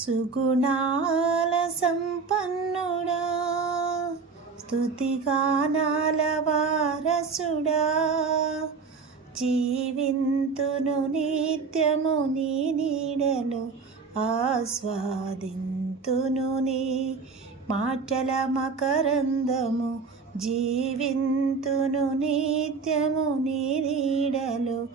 సుగుణాల సంపన్నుడా, స్తుతిగానాల వారసుడా, జీవింతును నిత్యము నీ నీడలో, ఆస్వాదింతును నీ మాటల మకరందము. జీవింతును నిత్యము నీ నీడలో,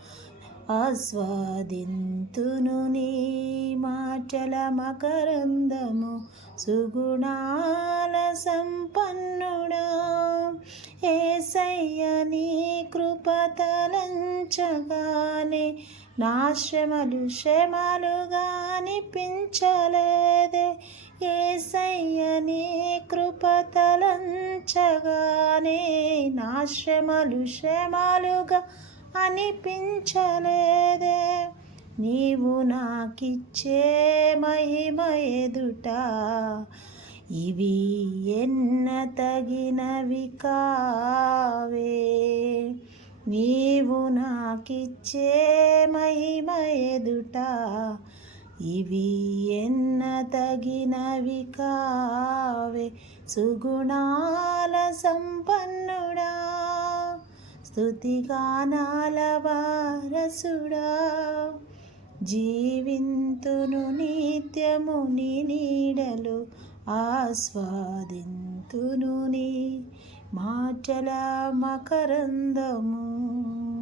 ఆస్వాదింతును నీ మాటల మకరందము. సుగుణాల సంపన్నుడా, యేసయ్య నీ కృప తలంచగానే నా శ్రమలుగా అనిపించలేదే. యేసయ్య నీ కృప తలంచగానే నా శ్రమలుగా అనిపించలేదే. నీవు నాకిచ్చే మహిమ ఎదుట ఇవి ఎన్న తగినవి కావే. నీవు నాకిచ్చే మహిమ ఎదుట ఇవి ఎన్న తగినవి కావే. సుగుణాల సంపన్నుడా, స్తుతిగానాల వారసుడా, జీవింతును నిత్యము నీ నీడలో, ఆస్వాదింతును నీ మాటల మకరందము.